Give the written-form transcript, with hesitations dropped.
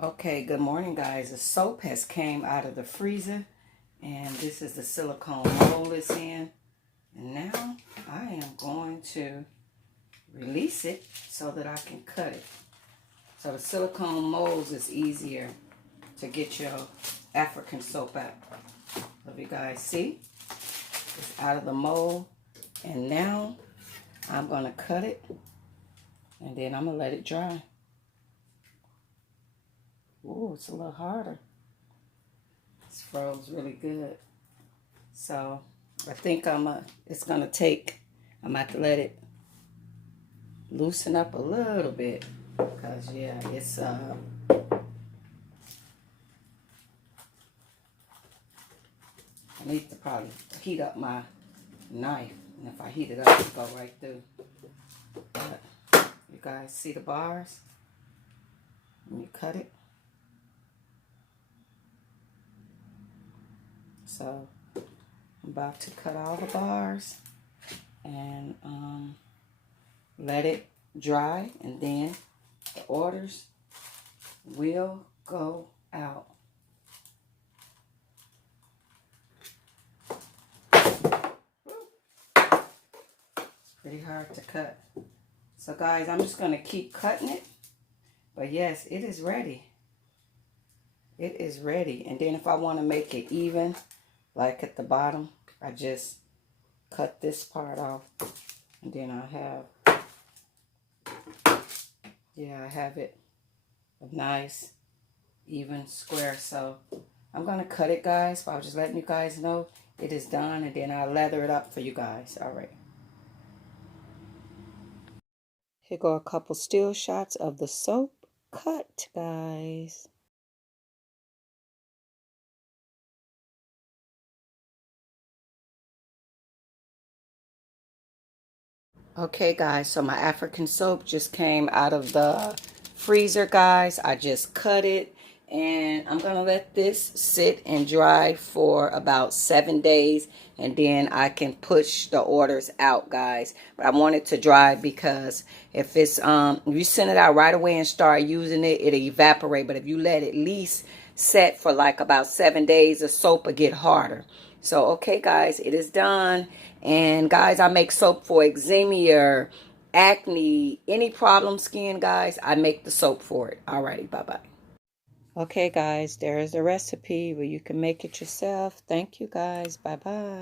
Okay, good morning, guys. The soap has came out of the freezer, and this is the silicone mold it's in. And now I am going to release it so that I can cut it. So the silicone molds is easier to get your African soap out. If you guys see, it's out of the mold. And now I'm going to cut it, and then I'm going to let it dry. Ooh, it's a little harder. It's froze really good. So I think it's gonna take, I'm gonna have to let it loosen up a little bit. Cause yeah, it's I need to probably heat up my knife. And if I heat it up, it'll go right through. But you guys see the bars? When you cut it. So I'm about to cut all the bars and let it dry, and then the orders will go out. It's pretty hard to cut. So guys, I'm just going to keep cutting it. But yes, it is ready. It is ready. And then if I want to make it even, like at the bottom, I just cut this part off. And then I have it a nice, even square. So I'm going to cut it, guys. But I was just letting you guys know it is done. And then I'll leather it up for you guys. All right. Here go a couple still shots of the soap cut, guys. Okay, guys, so my African soap just came out of the freezer, guys. I just cut it, and I'm going to let this sit and dry for about 7 days, and then I can push the orders out, guys. But I want it to dry because if it's if you send it out right away and start using it, it'll evaporate. But if you let it at least set for like about 7 days, the soap will get harder. So, okay, guys, it is done. And, guys, I make soap for eczema, acne, any problem skin, guys. I make the soap for it. Alrighty, bye-bye. Okay, guys, there is the recipe where you can make it yourself. Thank you, guys. Bye-bye.